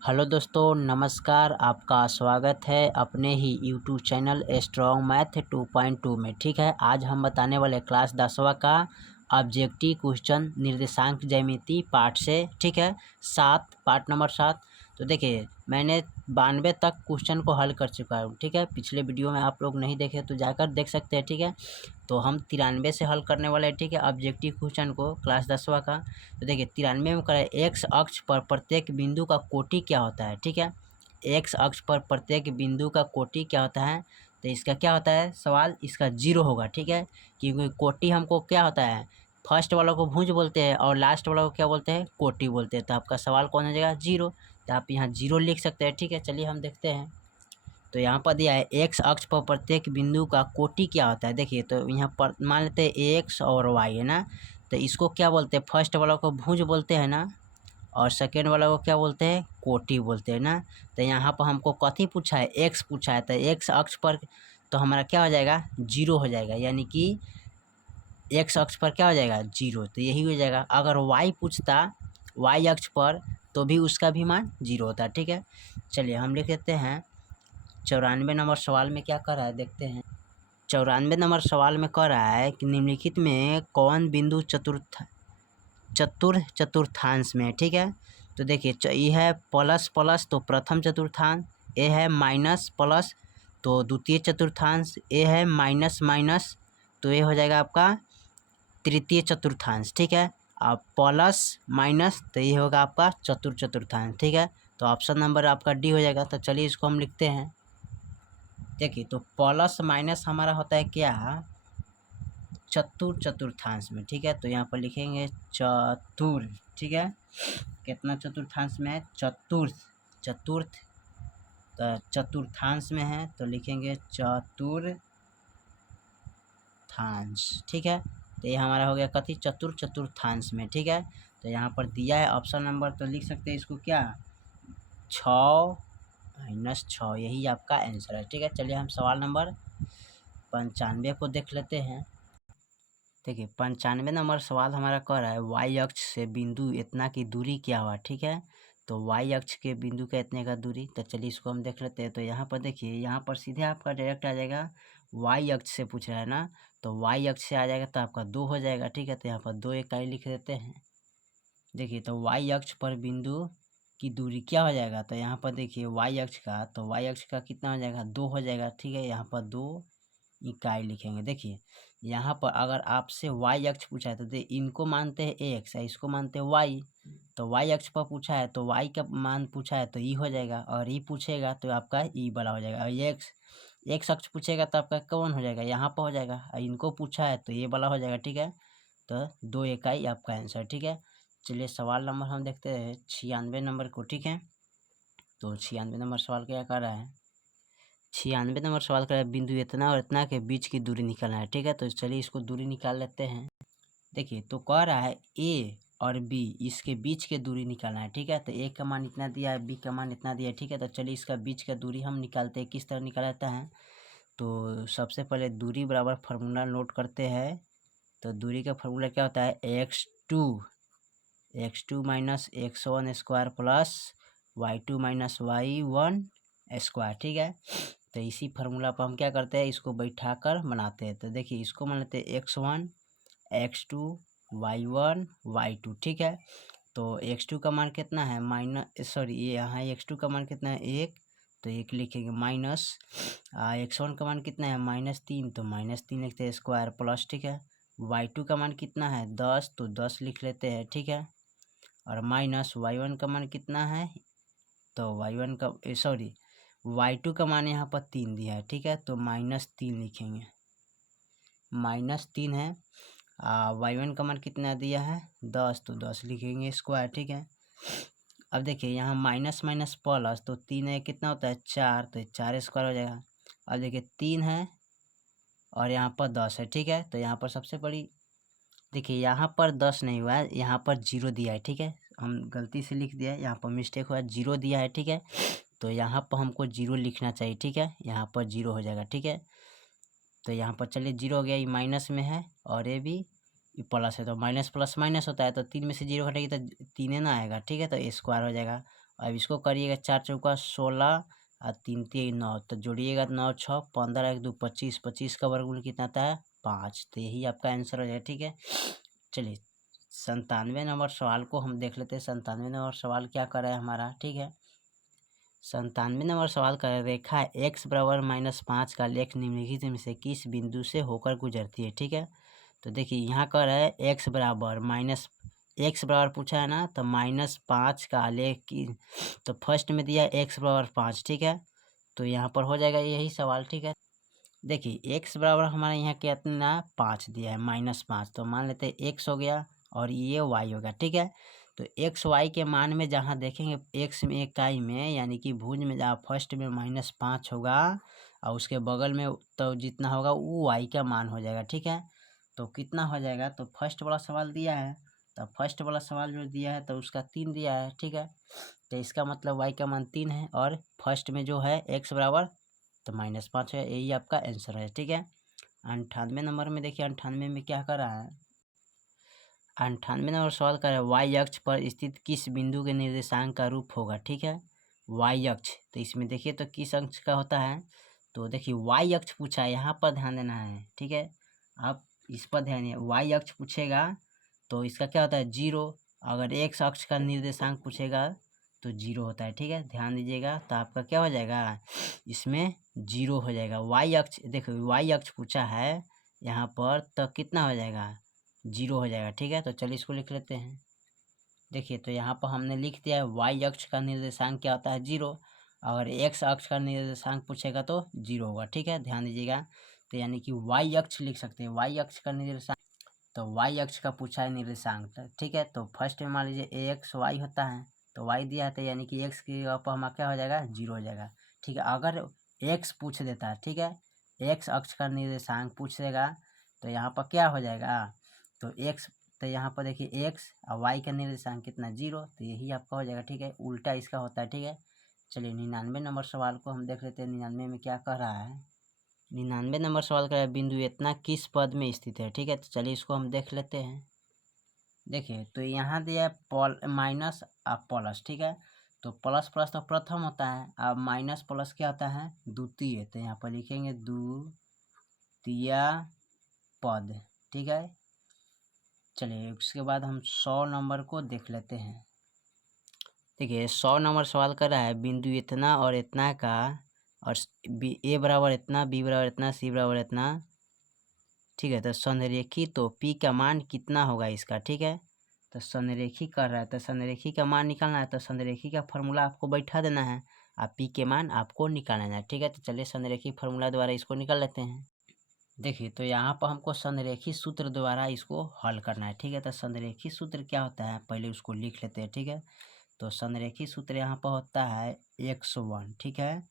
Hello दोस्तों, नमस्कार। आपका स्वागत है अपने ही यूट्यूब चैनल स्ट्रॉन्ग मैथ 2.2 में। ठीक है, आज हम बताने वाले क्लास 10वां का ऑब्जेक्टिव क्वेश्चन निर्देशांक ज्यामिति पार्ट से। ठीक है, पार्ट नंबर 7। तो देखिए, मैंने 92 तक क्वेश्चन को हल कर चुका हूँ। ठीक है, पिछले वीडियो में आप लोग नहीं देखे तो जाकर देख सकते हैं। ठीक है, तो हम 93 से हल करने वाले हैं। ठीक है, ऑब्जेक्टिव क्वेश्चन को क्लास 10वां का। तो देखिए, 93 में करें एक्स अक्ष पर प्रत्येक बिंदु का कोटि क्या होता है। ठीक है, एक्स अक्ष पर प्रत्येक बिंदु का कोटि क्या होता है। तो इसका क्या होता है सवाल, इसका 0 होगा। ठीक है, क्योंकि कोटि हमको क्या होता है, फर्स्ट वाला को भुज बोलते हैं और लास्ट वाला को क्या बोलते हैं, कोटि बोलते हैं। तो आपका सवाल कौन हो जाएगा, 0। तो आप यहाँ 0 लिख सकते हैं। ठीक है, चलिए हम देखते हैं। तो यहाँ पर दिया है एक्स अक्ष पर प्रत्येक बिंदु का कोटि क्या होता है। देखिए, तो यहाँ पर मान लेते हैं एक्स और वाई है ना। तो इसको क्या बोलते हैं, फर्स्ट वाला को भुज बोलते हैं ना, और सेकेंड वाला को क्या बोलते हैं, कोटि बोलते हैं ना। तो यहाँ पर हमको कथी पूछा है, एक्स पूछा है। तो एक्स अक्ष पर तो हमारा क्या हो जाएगा, 0 हो जाएगा, यानी कि एक्स अक्ष पर क्या हो जाएगा, 0। तो यही हो जाएगा। अगर वाई पूछता वाई अक्ष पर तो भी उसका भी मान 0 होता है। ठीक है, चलिए हम लिख देते हैं 94 नंबर सवाल में क्या कर रहा है, देखते हैं। 94 नंबर सवाल में कह रहा है कि निम्नलिखित में कौन बिंदु चतुर्थांश में है। ठीक है, तो देखिए, ये है प्लस प्लस तो प्रथम चतुर्थांश, ए है माइनस प्लस तो द्वितीय चतुर्थांश, ए है माइनस माइनस तो ये हो जाएगा आपका तृतीय चतुर्थांश। ठीक है, अब प्लस माइनस तो ये होगा आपका चतुर्थांश। ठीक है, तो ऑप्शन नंबर आपका डी हो जाएगा। तो चलिए इसको हम लिखते हैं। देखिए, तो प्लस माइनस हमारा होता है क्या, चतुर्थांश में। ठीक है, तो यहाँ पर लिखेंगे चतुर। ठीक है, कितना चतुर्थांश में है, चतुर्थ तो चतुर्थांश में है तो लिखेंगे चतुर्थांश। ठीक है, तो ये हमारा हो गया कथी, चतुर्थांश में। ठीक है, तो यहाँ पर दिया है ऑप्शन नंबर, तो लिख सकते हैं इसको क्या, 6 - 6, यही आपका आंसर है। ठीक है, चलिए हम सवाल नंबर 95 को देख लेते हैं। देखिए, 95 नंबर सवाल हमारा कह रहा है वाई अक्ष से बिंदु इतना की दूरी क्या हुआ। ठीक है, तो वाई अक्ष के बिंदु का इतने का दूरी, तो चलिए इसको हम देख लेते हैं। तो यहाँ पर देखिए, यहाँ पर सीधे आपका डायरेक्ट आ जाएगा, वाई अक्ष से पूछ रहा है ना, तो वाई अक्ष से आ जाएगा तो आपका 2 हो जाएगा। ठीक है, तो यहाँ पर 2 इकाई लिख देते हैं। देखिए, तो वाई अक्ष पर बिंदु की दूरी क्या हो जाएगा, तो यहाँ पर देखिए वाई अक्ष का, तो वाई अक्ष का कितना हो जाएगा, 2 हो जाएगा। ठीक है, यहाँ पर 2 इकाई लिखेंगे। देखिए, यहाँ पर अगर आपसे वाई अक्ष पूछा है तो इनको मानते हैं एक्स, इसको मानते हैं वाई। तो वाई अक्ष पर पूछा है तो वाई का मान पूछा है तो ई हो जाएगा, और ई पूछेगा तो आपका ई वाला हो जाएगा, और एक्स अक्ष पूछेगा तो आपका कौन हो जाएगा, यहाँ पर हो जाएगा, और इनको पूछा है तो ये वाला हो जाएगा। ठीक है, तो 2 इकाई आपका आंसर। ठीक है, चलिए सवाल नंबर हम देखते हैं 96 नंबर को। ठीक है, तो 96 नंबर सवाल क्या कर रहा है, 96 नंबर सवाल कर रहा है बिंदु इतना और इतना के बीच की दूरी निकालना है। ठीक है, तो चलिए इसको दूरी निकाल लेते हैं। देखिए, तो कह रहा है ए और बी, इसके बीच के दूरी निकालना है। ठीक है, तो ए का मान इतना दिया है, बी का मान इतना दिया है। ठीक है, तो चलिए इसका बीच का दूरी हम निकालते हैं। किस तरह निकाला जाता है, तो सबसे पहले दूरी बराबर फार्मूला नोट करते हैं। तो दूरी का फार्मूला क्या होता है, x2 minus x1 square plus y2 minus y1 square. ठीक है, तो इसी फार्मूला पर हम क्या करते हैं, इसको बैठाकर बनाते हैं। तो देखिए, इसको मान लेते हैं x1 x2 y1 y2। ठीक है, तो x2 का मान कितना है, ये यहाँ x2 का मान कितना है, 1, तो 1 लिखेंगे, माइनस x1 का मान कितना है, -3, तो -3 लिखते हैं स्क्वायर प्लस। ठीक है, y2 का मान कितना है, 10, तो 10 लिख लेते हैं। ठीक है, और माइनस y1 का मान कितना है, तो y2 का मान यहाँ पर 3 दिया है। ठीक है, तो -3 लिखेंगे, -3 है। y1 का मान कितना दिया है, 10, तो 10 लिखेंगे स्क्वायर। ठीक है, अब देखिए यहाँ माइनस माइनस प्लस, तो 3 है कितना होता है, 4, तो 4 स्क्वायर हो जाएगा। अब देखिए 3 है और यहाँ पर 10 है। ठीक है, तो यहाँ पर सबसे बड़ी, देखिए यहाँ पर 10 नहीं हुआ है, यहाँ पर 0 दिया है। ठीक है, हम गलती से लिख दिया है, यहाँ पर मिस्टेक हुआ है, 0 दिया है। ठीक है, तो यहाँ पर हमको 0 लिखना चाहिए। ठीक है, यहाँ पर 0 हो जाएगा। ठीक है, तो यहाँ पर चलिए 0 हो गया, ये माइनस में है और ये भी प्लस है, तो माइनस प्लस माइनस होता है, तो 3 में से 0 घटेगी तो 3 ना आएगा। ठीक है, तो स्क्वायर हो जाएगा, अब इसको करिएगा 4 चौका 16 और 3 3 9, तो जोड़िएगा 9 6 15 1 2 25, 25 का वर्गमूल कितना आता है 5। तो यही आपका आंसर हो जाएगा। ठीक है, चलिए 97 नंबर सवाल को हम देख लेते हैं। 97 नंबर सवाल क्या कर रहा है हमारा। ठीक है, 97 नंबर सवाल कर रहा है, रेखा x बराबर -5 का लेख निम्नलिखित में से किस बिंदु से होकर गुजरती है। ठीक है, तो देखिए यहाँ कर रहा है x बराबर पूछा है ना, तो -5 का लेख की, तो फर्स्ट में दिया x बराबर 5। ठीक है, तो यहाँ पर हो जाएगा यही सवाल। ठीक है, देखिए x बराबर हमारा यहाँ कितना 5 दिया है -5, तो मान लेते हैं x हो गया और ये y होगा। ठीक है, तो x y के मान में जहाँ देखेंगे x में इकाई में यानी कि भुज में जहाँ फर्स्ट में -5 होगा और उसके बगल में तो जितना होगा वो y का मान हो जाएगा। ठीक है, तो कितना हो जाएगा, तो फर्स्ट वाला सवाल दिया है, तो फर्स्ट वाला सवाल जो दिया है तो उसका 3 दिया है। ठीक है, तो इसका मतलब y का मान 3 है और फर्स्ट में जो है x बराबर तो -5 है। यही आपका आंसर है। ठीक है, 98 नंबर में देखिए 98 में क्या कर रहा है, 98 नंबर सवाल कर रहा है वाई अक्ष पर स्थित किस बिंदु के निर्देशांक का रूप होगा। ठीक है, वाई अक्ष, तो इसमें देखिए तो किस अक्ष का होता है, तो देखिए वाई अक्ष पूछा है, यहाँ पर ध्यान देना है। ठीक है, आप इस पर ध्यान दें, वाई अक्ष पूछेगा तो इसका क्या होता है 0, अगर एक्स अक्ष का निर्देशांक पूछेगा तो 0 होता है। ठीक है, ध्यान दीजिएगा, तो आपका क्या हो जाएगा इसमें 0 हो जाएगा। वाई अक्ष, देखो वाई अक्ष पूछा है यहाँ पर, तो कितना हो जाएगा 0 हो जाएगा। ठीक है, तो चलिए इसको लिख लेते हैं। देखिए तो यहाँ पर हमने लिख दिया है वाई अक्ष का निर्देशांक क्या होता है 0, अगर एक्स अक्ष का निर्देशांक पूछेगा तो 0 होगा। ठीक है, ध्यान दीजिएगा, तो यानी कि वाई अक्ष लिख सकते हैं, वाई अक्ष का निर्देशांक, तो वाई अक्ष का पूछा है निर्देशांक। ठीक है, तो फर्स्ट में मान लीजिए ए एक्स वाई होता है, तो वाई दिया है तो यानी कि एक्स की पर हमारा क्या हो जाएगा 0 हो जाएगा। ठीक है, अगर एक्स पूछ देता है, ठीक है, एक्स अक्ष का निर्देशांक पूछ देगा तो यहाँ पर क्या हो जाएगा, तो एक्स, तो यहाँ पर देखिए एक्स और वाई का निर्देशांक कितना 0, तो यही आपका हो जाएगा। ठीक है, उल्टा इसका होता है। ठीक है, चलिए 99 नंबर सवाल को हम देख लेते हैं। 99 में क्या कह रहा है, 99 नंबर सवाल का बिंदु इतना किस पद में स्थित है। ठीक है, तो चलिए इसको हम देख लेते हैं। देखिए तो यहाँ दिया है माइनस और प्लस। ठीक है, तो प्लस प्लस तो प्रथम होता है, अब माइनस प्लस क्या होता है द्वितीय, तो यहाँ पर लिखेंगे द्वितीय पद। ठीक है, चलिए उसके बाद हम 100 नंबर को देख लेते हैं। देखिए 100 नंबर सवाल कर रहा है बिंदु इतना और इतना का, और ए बराबर इतना, बी बराबर इतना, सी बराबर इतना। ठीक है, तो संरेखी, तो पी का मान कितना होगा इसका। ठीक है, तो संरेखी कर रहा है, तो संरेखी का मान निकालना है, तो संरेखी का फार्मूला आपको बैठा देना है और पी के मान आपको निकालना है। ठीक है, तो चलिए संरेखी फार्मूला द्वारा इसको निकाल लेते हैं। देखिए तो यहाँ पर हमको संरेखी सूत्र द्वारा इसको हल करना है। ठीक है, तो संरेखी सूत्र क्या होता है पहले उसको लिख लेते हैं। ठीक है, तो संरेखी सूत्र यहाँ पर होता है x1, ठीक है,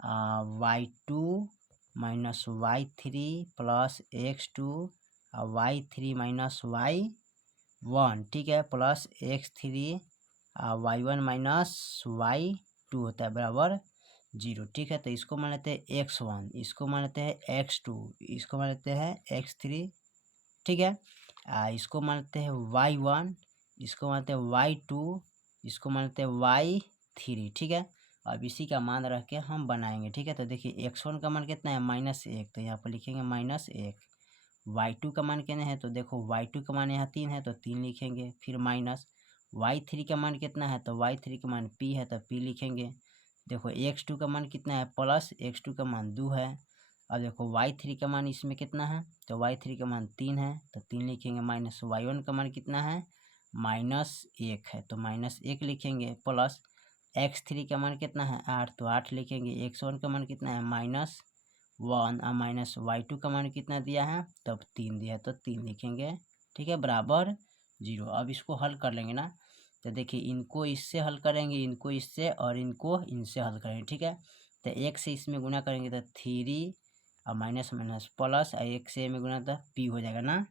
y2 minus y3 plus x2 और y3 माइनस y1, ठीक है, plus x3 y1 minus y2 होता है बराबर 0। ठीक है, तो इसको मान लेते हैं x1, इसको मान लेते हैं x2, इसको मान लेते हैं x3। ठीक है, इसको मान लेते हैं y1, इसको मान लेते हैं y2, इसको मान लेते हैं y3। ठीक है, अब इसी का मान रख के हम बनाएंगे। ठीक है, तो देखिए x1 का मान कितना है -1, तो यहाँ पर लिखेंगे -1। y2 का मान कितना है, तो देखो y2 का मान यहाँ 3 है तो 3 लिखेंगे, फिर माइनस y3 का मान कितना है, तो y3 का मान p है तो p लिखेंगे। देखो x2 का मान कितना है, प्लस x2 का मान 2 है। अब देखो y3 का मान इसमें कितना है, तो y3 का मान 3 है तो 3 लिखेंगे, माइनस y1 का मान कितना है -1 है तो -1 लिखेंगे, प्लस x3 का मान कितना है 8 तो 8 लिखेंगे, x1 का मान कितना है -1 और माइनस y2 का मान कितना दिया है, तब 3 दिया है तो 3 लिखेंगे। ठीक है, बराबर 0। अब इसको हल कर लेंगे ना, तो देखिए इनको इससे हल करेंगे, इनको इससे और इनको इनसे हल करेंगे। ठीक है, तो 1 से इसमें गुना करेंगे तो 3 और माइनस माइनस प्लस, और 1 से में गुना तो p हो जाएगा ना।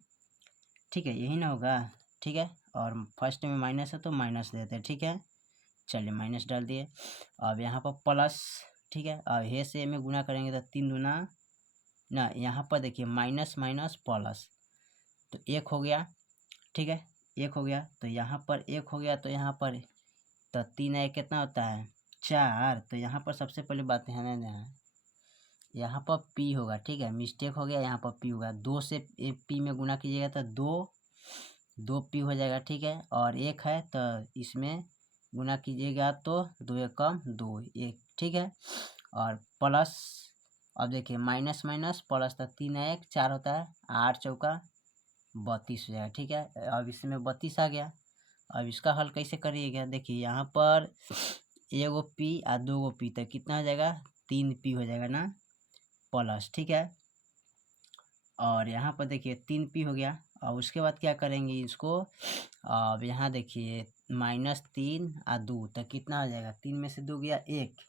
ठीक है, यही ना होगा। ठीक है, और फर्स्ट में माइनस है तो माइनस देते हैं। ठीक है, चलिए माइनस डाल दिए, अब यहाँ पर प्लस। ठीक है, अब हे से में गुना करेंगे तो 3 दूना ना, यहाँ पर देखिए माइनस माइनस प्लस तो 1 हो गया। ठीक है, 1 हो गया, तो यहाँ पर 1 हो गया, तो यहाँ पर तो 3 एक कितना होता है 4। तो यहाँ पर सबसे पहले बात है ना, यहाँ पर पी होगा, ठीक है, मिस्टेक हो गया, यहाँ पर पी होगा। 2 से पी में गुना कीजिएगा तो 2 पी हो जाएगा, ठीक है। और 1 है तो इसमें गुना कीजिएगा तो 2 एकम 2 1, ठीक है। और प्लस, अब देखिए माइनस माइनस प्लस, तो 3 एक 4 होता है, 8 चौका 32 हो जाएगा, ठीक है। अब इसमें 32 आ गया। अब इसका हल कैसे करिएगा, देखिए यहाँ पर एगो पी और 2 पी, तो कितना हो जाएगा 3 पी हो जाएगा ना, प्लस, ठीक है। और यहाँ पर देखिए 3 पी हो गया। और उसके बाद क्या करेंगे इसको, अब यहाँ देखिए -3 और 2, तो कितना हो जाएगा, 3 में से 2 गया 1,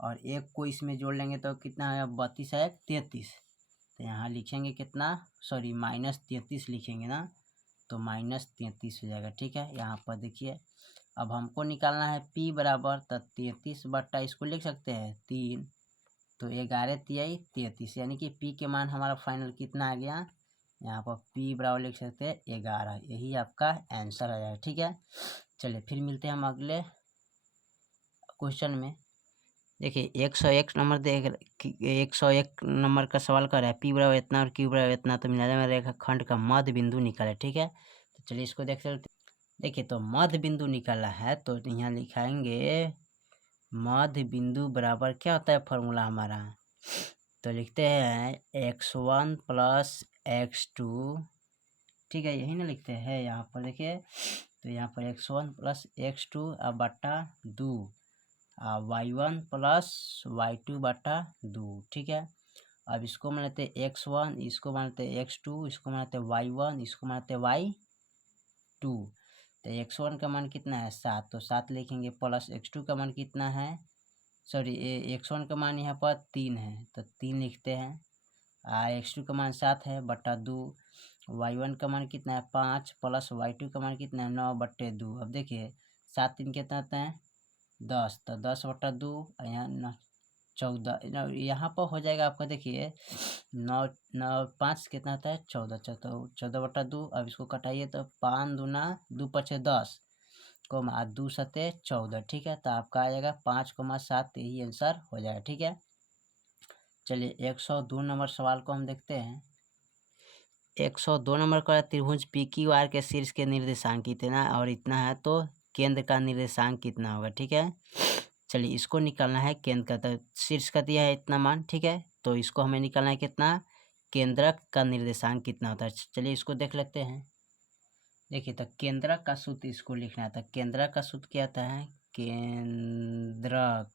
और 1 को इसमें जोड़ लेंगे तो कितना है 32 है 33। तो यहाँ लिखेंगे कितना, सॉरी -33 लिखेंगे ना, तो -33 हो जाएगा, ठीक है। यहाँ पर देखिए अब हमको निकालना है p बराबर, तो 33 बट्टा इसको लिख सकते हैं 3, तो 11 तिहाई 33, यानी कि p के मान हमारा फाइनल कितना आ गया, यहाँ पर p बराबर लिख सकते हैं 11। यही आपका आंसर आ जाएगा, ठीक है। चलिए फिर मिलते हैं हम अगले क्वेश्चन में। देखिए 101 नंबर 101 नंबर का सवाल कर रहा है, p बराबर इतना और q बराबर इतना, तो मिलाने रेखा खंड का मध्य बिंदु निकाले, ठीक है। तो चलिए इसको देख सकते। देखिए तो मध्य बिंदु निकाला है, तो यहाँ लिखाएंगे मध्य बिंदु बराबर क्या होता है फॉर्मूला हमारा, तो लिखते हैं x1 प्लस x2, ठीक है, यही ना लिखते हैं यहाँ पर। देखिए तो यहाँ पर x1 प्लस x2 बटा 2, y1 प्लस y2 बटा 2, ठीक है। अब इसको मानते x1, इसको मानते x2, इसको मानते y1, इसको मानते y2। तो x1 का मान कितना है 7, तो 7 लिखेंगे, प्लस x2 का मान कितना है, सॉरी x1 का मान यहाँ पर 3 है, तो 3 लिखते हैं। x2 का मान 7 है बटा 2, y1 का मान कितना है 5, प्लस y2 का मान कितना है 9 बटे 2। अब देखिए 7 3 कितना आता है 10, तो 10 बटा 2, यहाँ 14, यहाँ पर हो जाएगा आपका। देखिए 9 9 5 कितना आता है 14, 14 बटा 2। अब इसको कटाइए तो 5 दूना 2 पचे 10, 2 सते 14, ठीक है। तो आपका आ जाएगा 5,7, यही आंसर हो जाएगा, ठीक है। चलिए 102 नंबर सवाल को हम देखते हैं। 102 नंबर का त्रिभुज PQR के शीर्ष के निर्देशांक इतना और इतना है, तो केंद्र का निर्देशांक कितना होगा, ठीक है। चलिए इसको निकालना है केंद्र का, तो शीर्ष का दिया है इतना मान, ठीक है, तो इसको हमें निकालना है कितना, केंद्रक का निर्देशांक कितना होता है। चलिए इसको देख लेते हैं। देखिए तो केंद्रक का सूत्र इसको लिखना था, केंद्रक का सूत्र क्या होता है, केंद्रक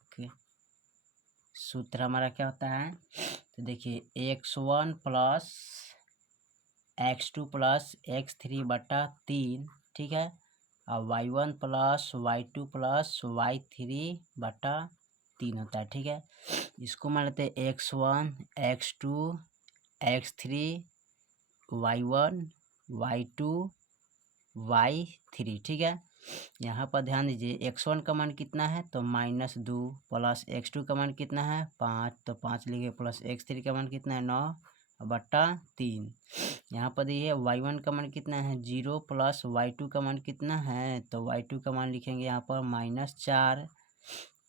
सूत्र हमारा क्या होता है, तो देखिए x1 plus x2 plus x3 बटा 3, ठीक है, और y1 plus y2 plus y3 बटा 3 होता है, ठीक है। इसको मान लेते हैं x1 x2 x3 y1 y2 y3, ठीक है। यहाँ पर ध्यान दीजिए x1 का मान कितना है, तो -2, प्लस x2 का मान कितना है 5, तो 5 लिखे, प्लस x3 का मान कितना है 9 बटा 3। यहाँ पर देखिए y1 का मान कितना है 0, प्लस y2 का मान कितना है, तो y2 का मान लिखेंगे यहाँ पर -4,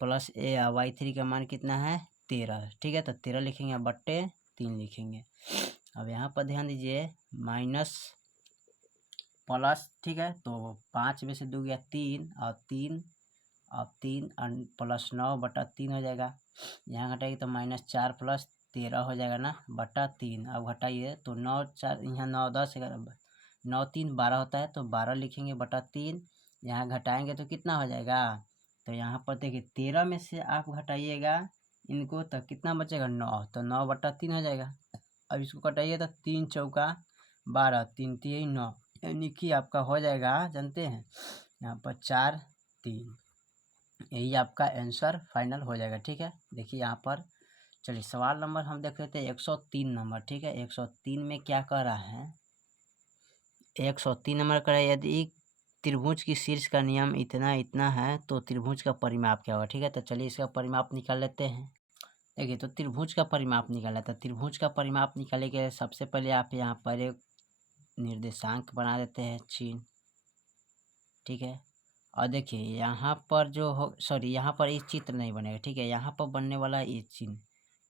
प्लस y3 का मान कितना है 13, ठीक है। तो 13 लिखेंगे बट्टे 3 लिखेंगे। अब यहाँ पर ध्यान दीजिए माइनस प्लस, ठीक है, तो 5 में से 2 गया 3, और 3 अब 3 प्लस 9 बटा 3 हो जाएगा। यहाँ घटाइए तो -4 प्लस 13 हो जाएगा ना बटा 3। अब घटाइए तो 9 4, यहाँ 9 10 11 9 3 12 होता है, तो 12 लिखेंगे बटा 3। यहाँ घटाएंगे तो कितना हो जाएगा, तो यहाँ पर देखिए 13 में से आप घटाइएगा इनको तो कितना बचेगा 9, तो 9 बटा 3 हो जाएगा। अब इसको कटाइए तो 3 चौका 12, 3 3 9, यानी कि आपका हो जाएगा, जानते हैं यहाँ पर 4 3, यही आपका आंसर फाइनल हो जाएगा, ठीक है। देखिए यहाँ पर चलिए सवाल नंबर हम देख लेते हैं 103 नंबर, ठीक है। 103 में क्या कह रहा है, 103 नंबर कह रहा है यदि त्रिभुज की शीर्ष का नियम इतना इतना है तो त्रिभुज का परिमाप क्या होगा, ठीक है। तो चलिए इसका परिमाप निकाल लेते हैं। देखिए तो त्रिभुज का परिमाप निकाला था, त्रिभुज का परिमाप निकालने के सबसे पहले आप यहाँ पर एक निर्देशांक बना देते हैं चिन्ह, ठीक है। और देखिए यहाँ पर जो हो सॉरी यहाँ पर इस चित्र नहीं बनेगा, ठीक है। यहाँ पर बनने वाला ये चिन्ह,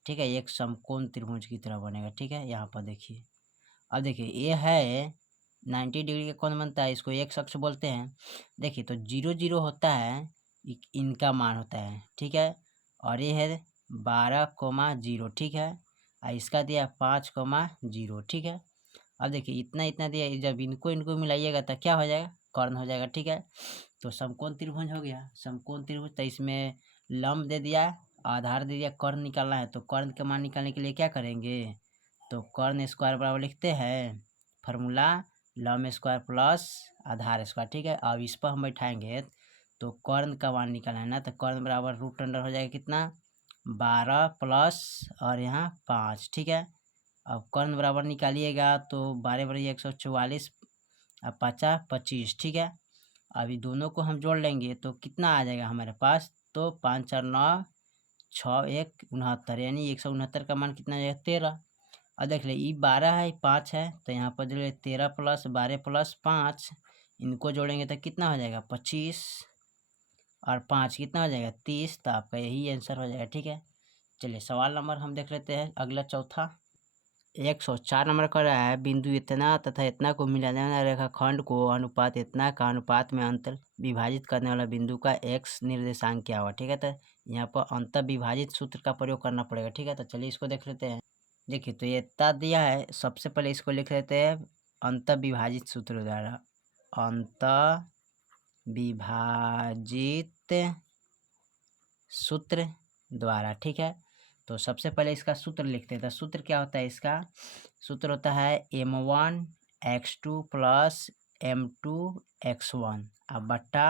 ठीक है, एक समकोण त्रिभुज की तरह बनेगा, ठीक है। यहाँ पर देखिए, अब देखिए ये है 90 डिग्री का कोण बनता है, इसको एक अक्ष बोलते हैं। देखिए तो 0 0 होता है, इनका मान होता है, ठीक है। और ये है 12,0, ठीक है। और इसका दिया 5,0, ठीक है। अब देखिए इतना इतना दिया, जब इनको इनको मिलाइएगा तो क्या हो जाएगा, कर्ण हो जाएगा, ठीक है। तो समकोण त्रिभुज हो गया, समकोण त्रिभुज। तो इसमें लंब दे दिया, आधार दे दिया, कर्ण निकालना है। तो कर्ण का मान निकालने के लिए क्या करेंगे, तो कर्ण स्क्वायर बराबर लिखते हैं फार्मूला लंब स्क्वायर प्लस आधार स्क्वायर, ठीक है। अब इस पर हम बैठाएंगे तो कर्ण का मान निकालना है ना, तो कर्ण बराबर रूट अंडर हो जाएगा कितना, 12 प्लस और यहाँ 5, ठीक है। अब कर्ण बराबर निकालिएगा तो 12 बराबर 144 और 50 25, ठीक है। अभी दोनों को हम जोड़ लेंगे तो कितना आ जाएगा हमारे पास, तो 5 4 9 6 1 69, यानी 169 का मान कितना आ जाएगा, 13। और देख ले ये 12 है, 5 है, तो यहाँ पर जो 13 प्लस 12 प्लस 5, इनको जोड़ेंगे तो कितना हो जाएगा 25, और 5 कितना हो जाएगा 30। तो आपका यही आंसर हो जाएगा, ठीक है। चलिए सवाल नंबर हम देख लेते हैं अगला, चौथा। 104 नंबर का रहा है, बिंदु इतना तथा इतना को मिलाने वाला रेखाखंड को अनुपात इतना का अनुपात में अंतर विभाजित करने वाला बिंदु का एक्स निर्देशांक क्या हुआ, ठीक है। तो यहाँ पर अंतर विभाजित सूत्र का प्रयोग करना पड़ेगा, ठीक है। तो चलिए इसको देख लेते हैं। देखिए तो ये इतना दिया है, सबसे पहले इसको लिख लेते हैं अंतर विभाजित सूत्र द्वारा, अंतर विभाजित सूत्र द्वारा, ठीक है। तो सबसे पहले इसका सूत्र लिखते हैं। तो सूत्र क्या होता है, इसका सूत्र होता है m1 x2 plus m2 x1 अब बट्टा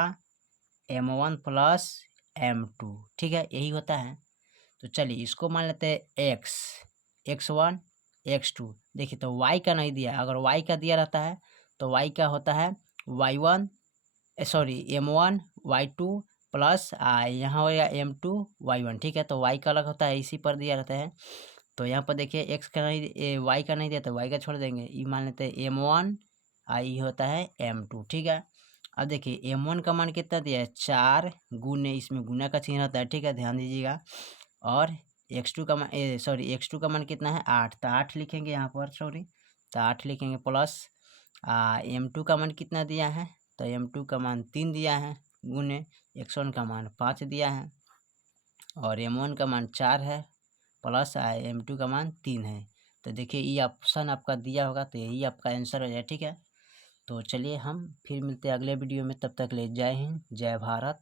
m1 प्लस m2, ठीक है, यही होता है। तो चलिए इसको मान लेते हैं x, x1 x2। देखिए तो y का नहीं दिया, अगर y का दिया रहता है तो y का होता है y1 sorry m1 y2 plus यहाँ हो गया m2 y1, ठीक है। तो y का अलग होता है, इसी पर दिया रहता है। तो यहाँ पर देखिए x का नहीं y का नहीं दिया तो y का छोड़ देंगे, ये मान लेते हैं m1 ये होता है m2, ठीक है। अब देखिए m1 का मान कितना दिया है 4 गुने, इसमें गुना का चिन्ह होता है, ठीक है, ध्यान दीजिएगा। और x2 का मान x2 का मान कितना है 8, तो 8 लिखेंगे यहाँ पर, सॉरी, तो 8 लिखेंगे प्लस m2 का मान कितना दिया है, तो m2 का मान 3 दिया है गुने x1 का मान 5 दिया है, और m1 का मान 4 है प्लस m2 का मान 3 है। तो देखिए ये ऑप्शन आपका दिया होगा, तो यही आपका आंसर हो जाए, ठीक है। तो चलिए हम फिर मिलते हैं अगले वीडियो में, तब तक ले जय हिंद, जय भारत।